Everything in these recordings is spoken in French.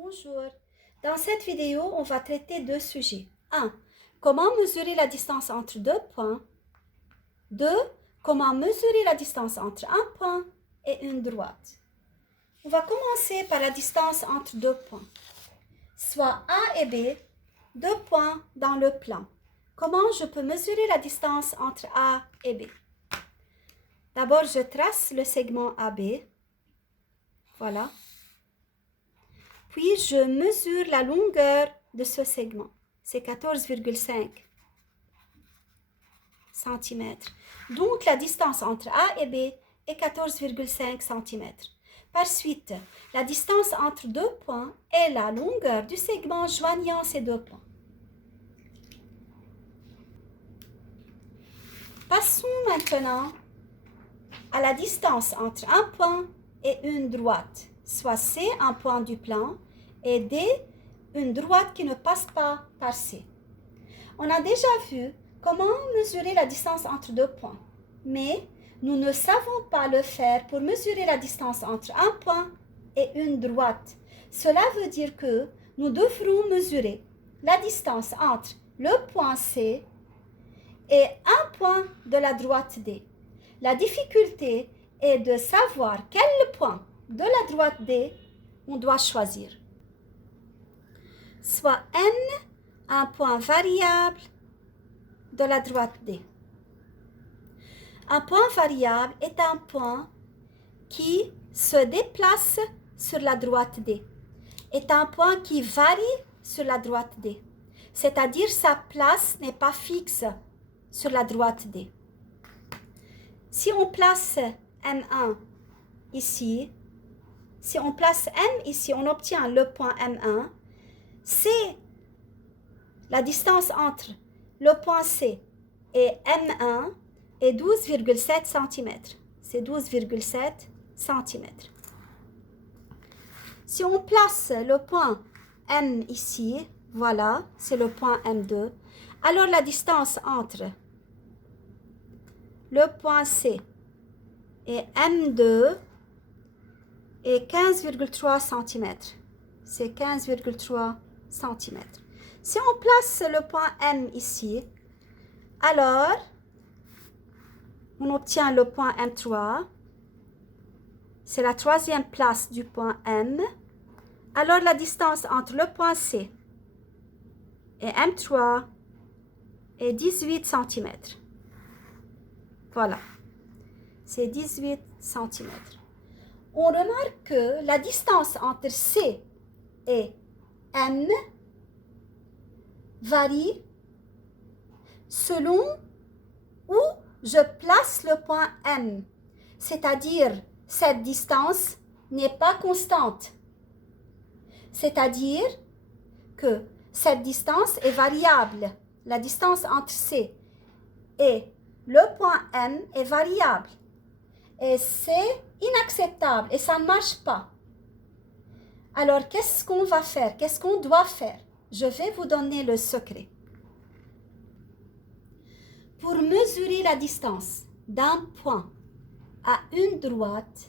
Bonjour. Dans cette vidéo, on va traiter deux sujets. 1. Comment mesurer la distance entre deux points. 2. Comment mesurer la distance entre un point et une droite. On va commencer par la distance entre deux points. Soit A et B, deux points dans le plan. Comment je peux mesurer la distance entre A et B? D'abord, je trace le segment AB. Voilà. Puis, je mesure la longueur de ce segment. C'est 14,5 cm. Donc, la distance entre A et B est 14,5 cm. Par suite, la distance entre deux points est la longueur du segment joignant ces deux points. Passons maintenant à la distance entre un point et une droite, soit C, un point du plan, et D, une droite qui ne passe pas par C. On a déjà vu comment mesurer la distance entre deux points, mais nous ne savons pas le faire pour mesurer la distance entre un point et une droite. Cela veut dire que nous devrons mesurer la distance entre le point C et un point de la droite D. La difficulté est de savoir quel point de la droite D on doit choisir. Soit N, un point variable de la droite D. Un point variable est un point qui se déplace sur la droite D, est un point qui varie sur la droite D, c'est-à-dire sa place n'est pas fixe sur la droite D. Si on place M1 ici, si on place M ici, on obtient le point M1. C'est la distance entre le point C et M1 est 12,7 cm. C'est 12,7 cm. Si on place le point M ici, voilà, c'est le point M2, alors la distance entre le point C et M2 est 15,3 cm. C'est 15,3 cm. Si on place le point M ici, alors on obtient le point M3. C'est la troisième place du point M. Alors la distance entre le point C et M3 est 18 cm. Voilà, c'est 18 cm. On remarque que la distance entre C et M varie selon où je place le point M. C'est-à-dire, cette distance n'est pas constante. C'est-à-dire que cette distance est variable. La distance entre C et le point M est variable. Et c'est inacceptable et ça ne marche pas. Alors, qu'est-ce qu'on va faire? Qu'est-ce qu'on doit faire? Je vais vous donner le secret. Pour mesurer la distance d'un point à une droite,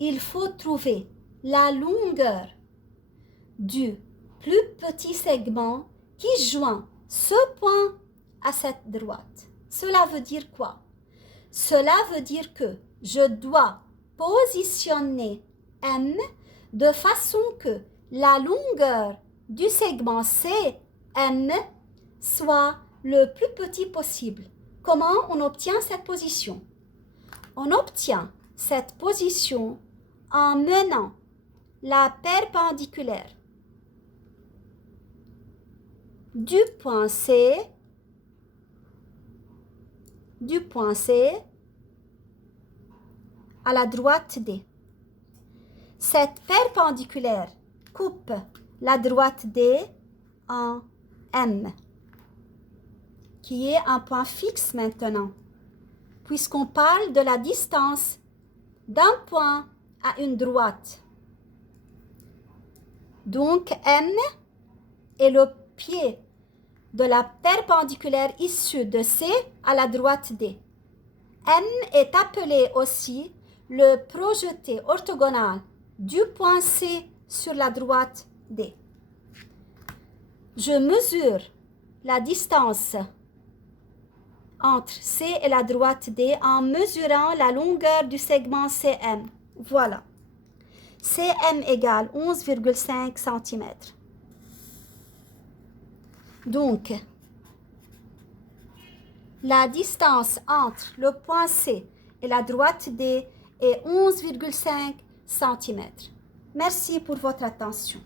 il faut trouver la longueur du plus petit segment qui joint ce point à cette droite. Cela veut dire quoi? Cela veut dire que je dois positionner M de façon que la longueur du segment CM soit le plus petit possible. Comment on obtient cette position? On obtient cette position en menant la perpendiculaire du point C à la droite D. Cette perpendiculaire coupe la droite D en M, qui est un point fixe maintenant, puisqu'on parle de la distance d'un point à une droite. Donc, M est le pied de la perpendiculaire issue de C à la droite D. M est appelé aussi le projeté orthogonal du point C sur la droite D. Je mesure la distance entre C et la droite D en mesurant la longueur du segment CM. Voilà. CM égale 11,5 cm. Donc, la distance entre le point C et la droite D est 11,5 cm. Merci pour votre attention.